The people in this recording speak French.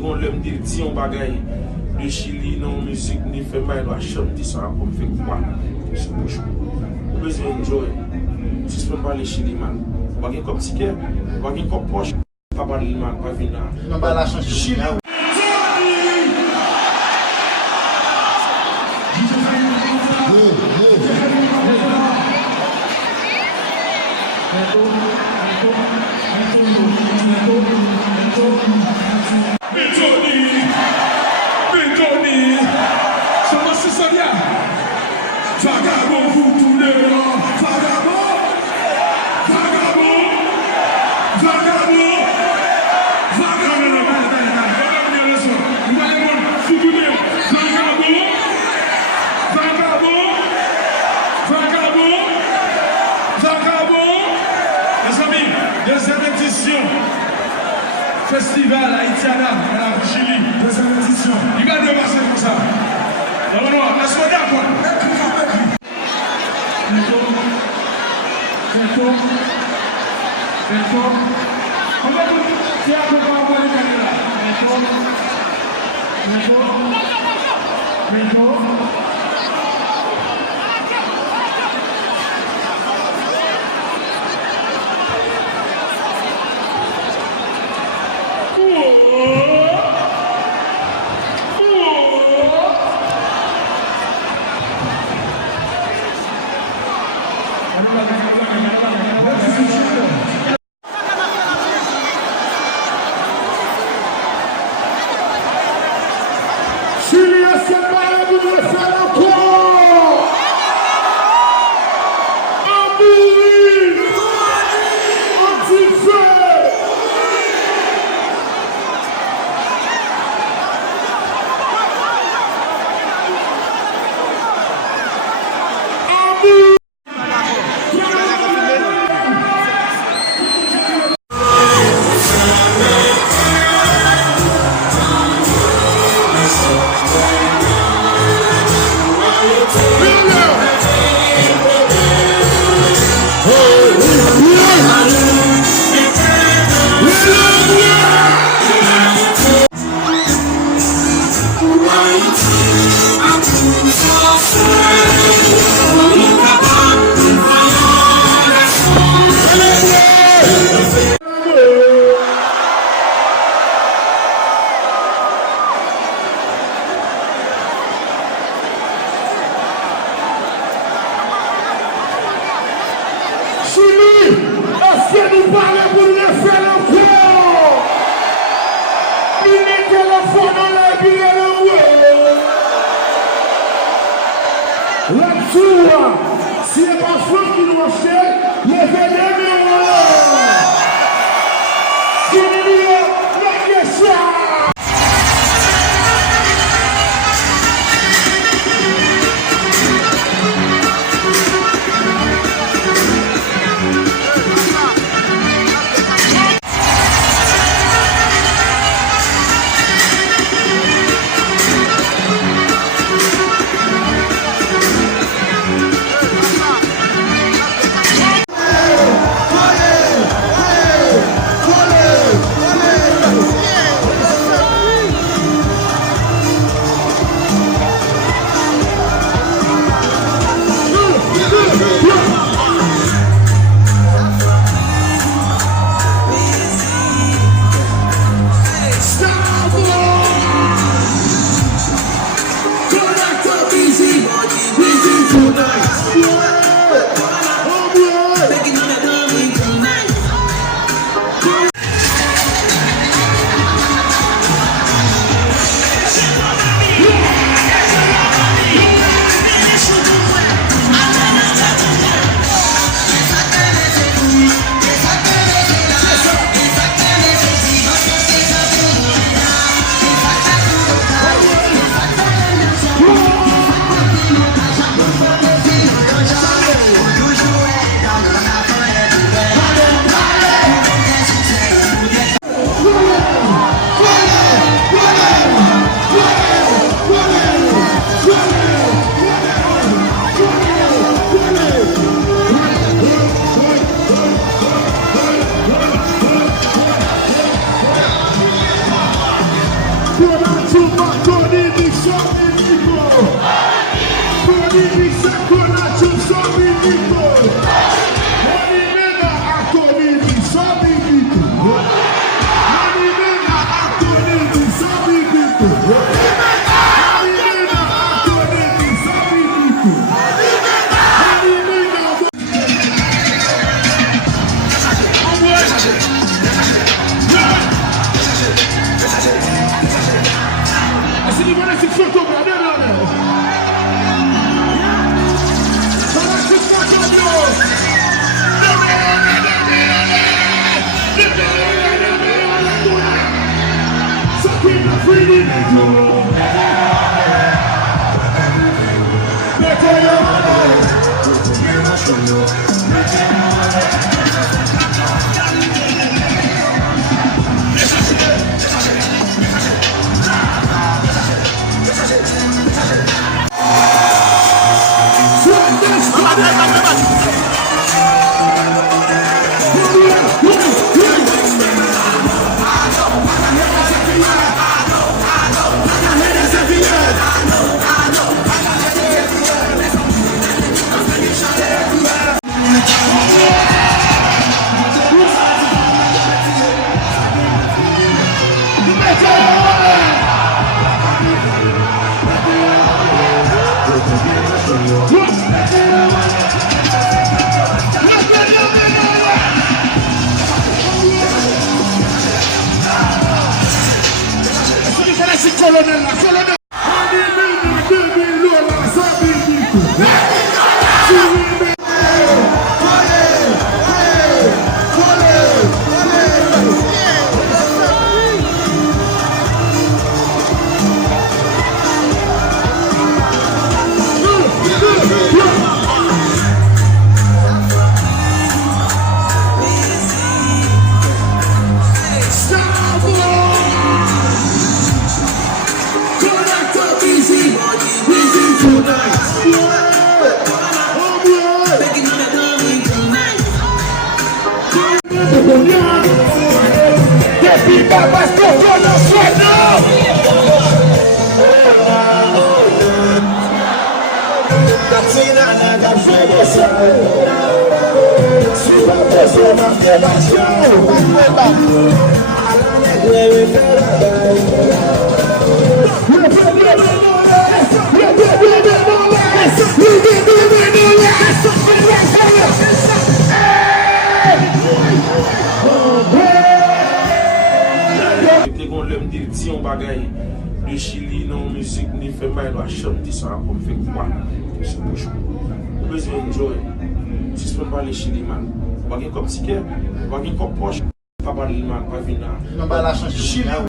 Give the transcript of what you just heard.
qu'on l'aime dit on bagaille de Chili non musique ni fait pas doit chanter ça comme fait quoi c'est bouche on besoin enjoy si je peux parler Chili man pas comme ticket pas comme poche pas parler man pas venir non pas la chanson Chili. Deuxième édition, festival haïtiana à Chili. Deuxième édition. Il va devoir passer comme ça. Non, non, laisse-moi d'accord. Si c'est pas France qui nous achète, levez les mains. De Chili, non, musique, ni fait pas, il doit chanter ça comme fait quoi. C'est bouche. Vous besoin enjoy. Si je peux parler Chili, man. Vous avez comme ticket, vous avez comme poche. Pas parler, man, pas venir. Chili.